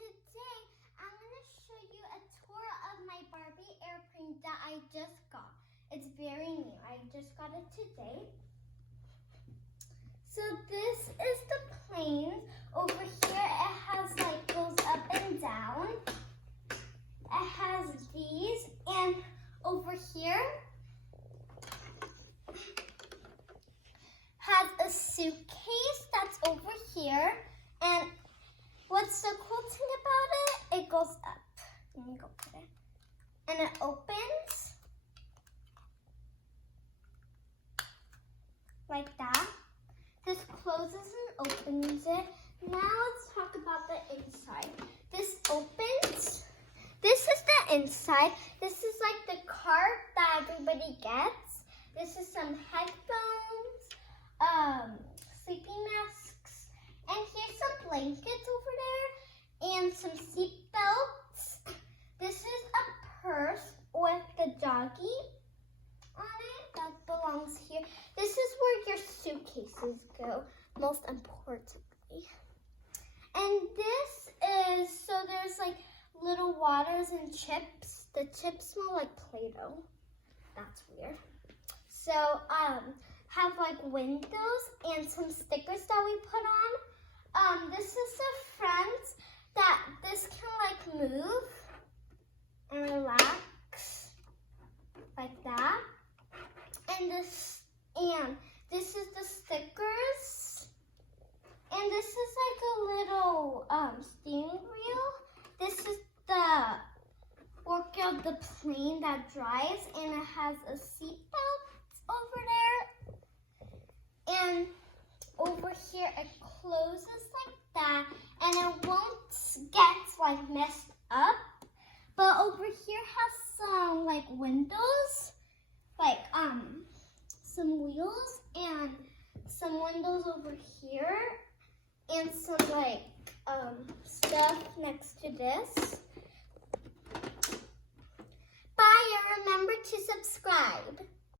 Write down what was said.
today I'm going to show you a tour of my Barbie airplane that I just got. It's very new. I just got it today. So this is the plane. Over here it has goes up and down. It has these, and over here has a suitcase that's over here. And what's the cool thing about it? It goes up. Let me go put it. And it opens like that. This closes and opens it. Now let's talk about the inside. This opens. This is the inside. This is like the cart that everybody gets. This is some headphones, sleeping masks, and here's some blankets over there and some seat belts. This is a purse with the doggy on it that belongs here. This is where your suitcases go, most importantly. And this is, so there's little waters and chips. The chips smell like Play-Doh. That's weird. So, have windows and some stickers that we put on. This is the front that this can move and relax like that. And this is the stickers. And this is a little steering wheel. This is the work of the plane that drives, and it has a seat belt over there. And over here it closes like that, and it won't get messed up. But over here has some windows, some wheels and some windows over here, and some stuff next to this. Bye, and remember to subscribe.